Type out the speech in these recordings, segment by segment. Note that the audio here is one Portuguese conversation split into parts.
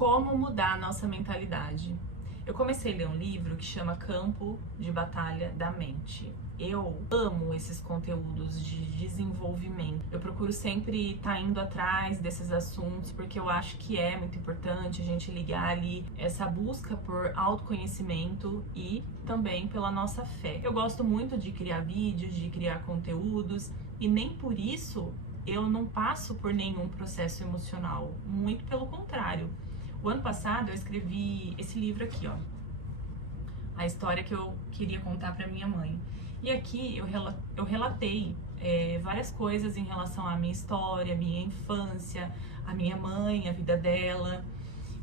Como mudar a nossa mentalidade? Eu comecei a ler um livro que chama Campo de Batalha da Mente. Eu amo esses conteúdos de desenvolvimento. Eu procuro sempre estar indo atrás desses assuntos porque eu acho que é muito importante a gente ligar ali essa busca por autoconhecimento e também pela nossa fé. Eu gosto muito de criar vídeos, de criar conteúdos e nem por isso eu não passo por nenhum processo emocional. Muito pelo contrário. O ano passado eu escrevi esse livro aqui, ó. A história que eu queria contar para minha mãe. E aqui eu relatei várias coisas em relação à minha história, à minha infância, à minha mãe, a vida dela.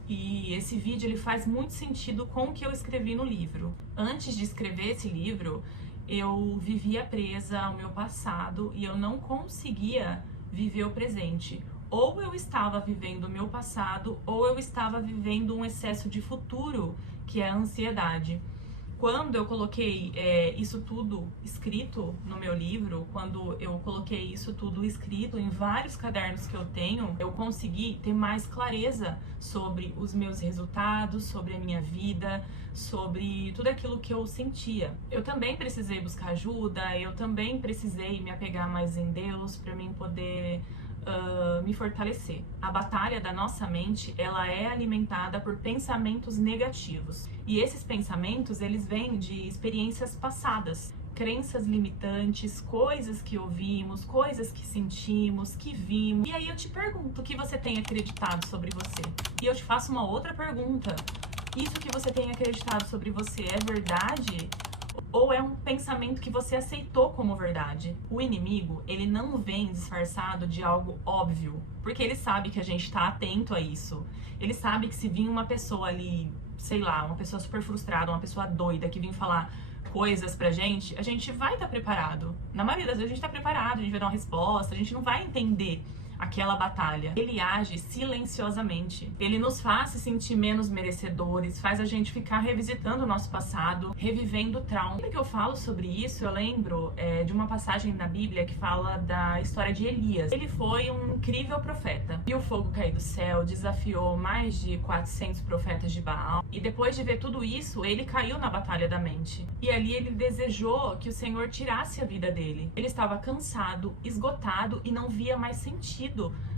E esse vídeo ele faz muito sentido com o que eu escrevi no livro. Antes de escrever esse livro, eu vivia presa ao meu passado e eu não conseguia viver o presente. Ou eu estava vivendo o meu passado, ou eu estava vivendo um excesso de futuro, que é a ansiedade. Quando eu coloquei isso tudo escrito no meu livro, quando eu coloquei isso tudo escrito em vários cadernos que eu tenho, eu consegui ter mais clareza sobre os meus resultados, sobre a minha vida, sobre tudo aquilo que eu sentia. Eu também precisei buscar ajuda, eu também precisei me apegar mais em Deus para mim poder me fortalecer. A batalha da nossa mente, ela é alimentada por pensamentos negativos. E esses pensamentos, eles vêm de experiências passadas, crenças limitantes, coisas que ouvimos, coisas que sentimos, que vimos. E aí eu te pergunto, o que você tem acreditado sobre você? E eu te faço uma outra pergunta. Isso que você tem acreditado sobre você é verdade? Ou é um pensamento que você aceitou como verdade? O inimigo, ele não vem disfarçado de algo óbvio, porque ele sabe que a gente tá atento a isso. Ele sabe que se vir uma pessoa ali, sei lá, uma pessoa super frustrada, uma pessoa doida que vir falar coisas pra gente, a gente vai estar preparado. Na maioria das vezes a gente tá preparado, a gente vai dar uma resposta, a gente não vai entender aquela batalha. Ele age silenciosamente. Ele nos faz se sentir menos merecedores, faz a gente ficar revisitando o nosso passado, revivendo o trauma. Sempre que eu falo sobre isso, eu lembro de uma passagem na Bíblia que fala da história de Elias. Ele foi um incrível profeta. Viu o fogo cair do céu, desafiou mais de 400 profetas de Baal. E depois de ver tudo isso, ele caiu na batalha da mente. E ali ele desejou que o Senhor tirasse a vida dele. Ele estava cansado, esgotado e não via mais sentido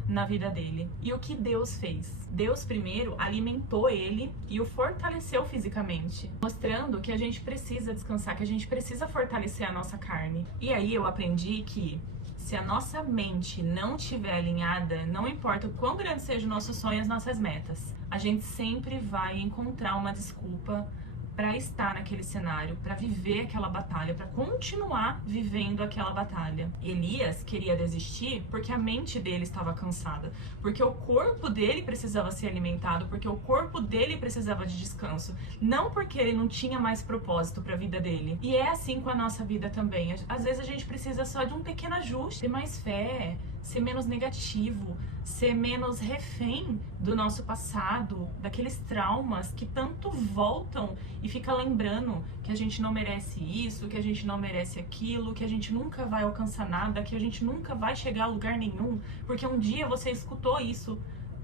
na vida dele. E o que Deus fez? Deus primeiro alimentou ele e o fortaleceu fisicamente, mostrando que a gente precisa descansar, que a gente precisa fortalecer a nossa carne. E aí eu aprendi que se a nossa mente não estiver alinhada, não importa o quão grande seja o nosso sonho e as nossas metas, a gente sempre vai encontrar uma desculpa para estar naquele cenário, para viver aquela batalha, para continuar vivendo aquela batalha. Elias queria desistir porque a mente dele estava cansada, porque o corpo dele precisava ser alimentado, porque o corpo dele precisava de descanso, não porque ele não tinha mais propósito para a vida dele. E é assim com a nossa vida também. Às vezes a gente precisa só de um pequeno ajuste, ter mais fé, ser menos negativo, ser menos refém do nosso passado, daqueles traumas que tanto voltam e fica lembrando que a gente não merece isso, que a gente não merece aquilo, que a gente nunca vai alcançar nada, que a gente nunca vai chegar a lugar nenhum, porque um dia você escutou isso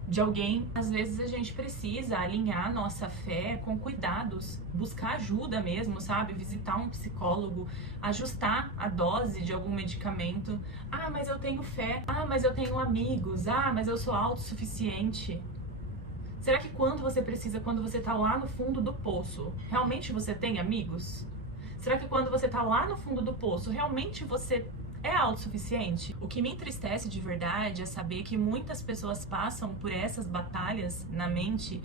de alguém. Às vezes a gente precisa alinhar nossa fé com cuidados, buscar ajuda mesmo, sabe? Visitar um psicólogo, ajustar a dose de algum medicamento. Ah, mas eu tenho fé. Ah, mas eu tenho amigos. Ah, mas eu sou autossuficiente. Será que quando você precisa, quando você tá lá no fundo do poço, realmente você tem amigos? Será que quando você tá lá no fundo do poço, realmente você é autossuficiente? O que me entristece de verdade é saber que muitas pessoas passam por essas batalhas na mente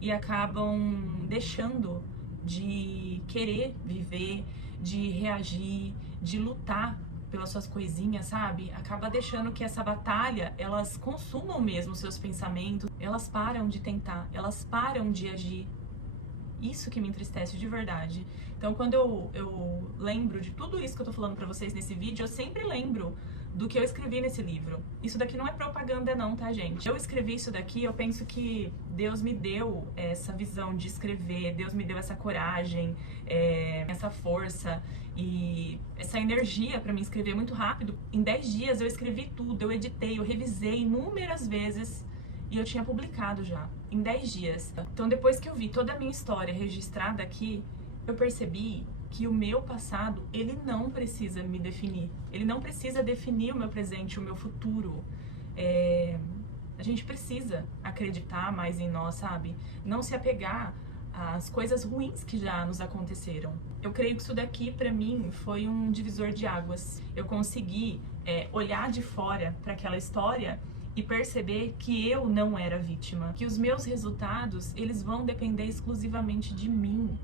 e acabam deixando de querer viver, de reagir, de lutar pelas suas coisinhas, sabe? Acaba deixando que essa batalha, elas consumam mesmo seus pensamentos, elas param de tentar, elas param de agir. Isso que me entristece de verdade. Então, quando eu lembro de tudo isso que eu tô falando pra vocês nesse vídeo, eu sempre lembro do que eu escrevi nesse livro. Isso daqui não é propaganda não, tá, gente? Eu escrevi isso daqui, eu penso que Deus me deu essa visão de escrever, Deus me deu essa coragem, essa força e essa energia pra me escrever muito rápido. Em 10 dias eu escrevi tudo, eu editei, eu revisei inúmeras vezes e eu tinha publicado já, em 10 dias. Então depois que eu vi toda a minha história registrada aqui, eu percebi que o meu passado, ele não precisa me definir. Ele não precisa definir o meu presente, o meu futuro. A gente precisa acreditar mais em nós, sabe? Não se apegar às coisas ruins que já nos aconteceram. Eu creio que isso daqui, pra mim, foi um divisor de águas. Eu consegui olhar de fora para aquela história e perceber que eu não era vítima, que os meus resultados, eles vão depender exclusivamente de mim,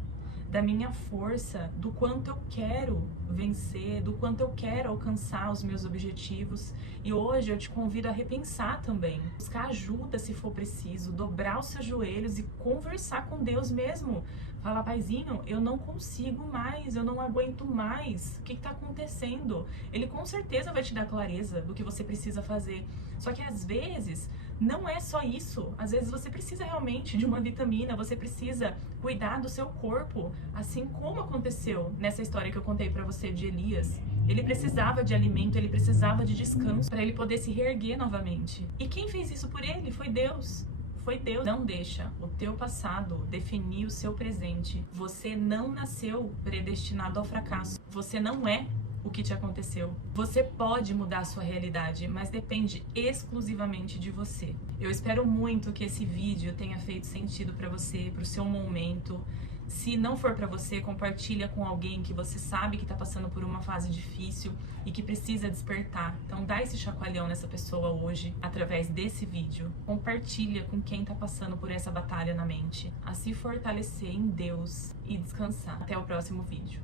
da minha força, do quanto eu quero vencer, do quanto eu quero alcançar os meus objetivos. E hoje eu te convido a repensar também, buscar ajuda se for preciso, dobrar os seus joelhos e conversar com Deus mesmo. Fala, paizinho, eu não consigo mais, eu não aguento mais, o que está acontecendo? Ele com certeza vai te dar clareza do que você precisa fazer. Só que às vezes não é só isso, às vezes você precisa realmente de uma vitamina, você precisa cuidar do seu corpo, assim como aconteceu nessa história que eu contei pra você de Elias. Ele precisava de alimento, ele precisava de descanso para ele poder se reerguer novamente. E quem fez isso por ele? Foi Deus. Foi Deus. Não deixa o teu passado definir o seu presente. Você não nasceu predestinado ao fracasso. Você não é o que te aconteceu. Você pode mudar a sua realidade, mas depende exclusivamente de você. Eu espero muito que esse vídeo tenha feito sentido para você, para o seu momento. Se não for para você, compartilha com alguém que você sabe que está passando por uma fase difícil e que precisa despertar. Então dá esse chacoalhão nessa pessoa hoje, através desse vídeo. Compartilha com quem está passando por essa batalha na mente. A se fortalecer em Deus e descansar. Até o próximo vídeo.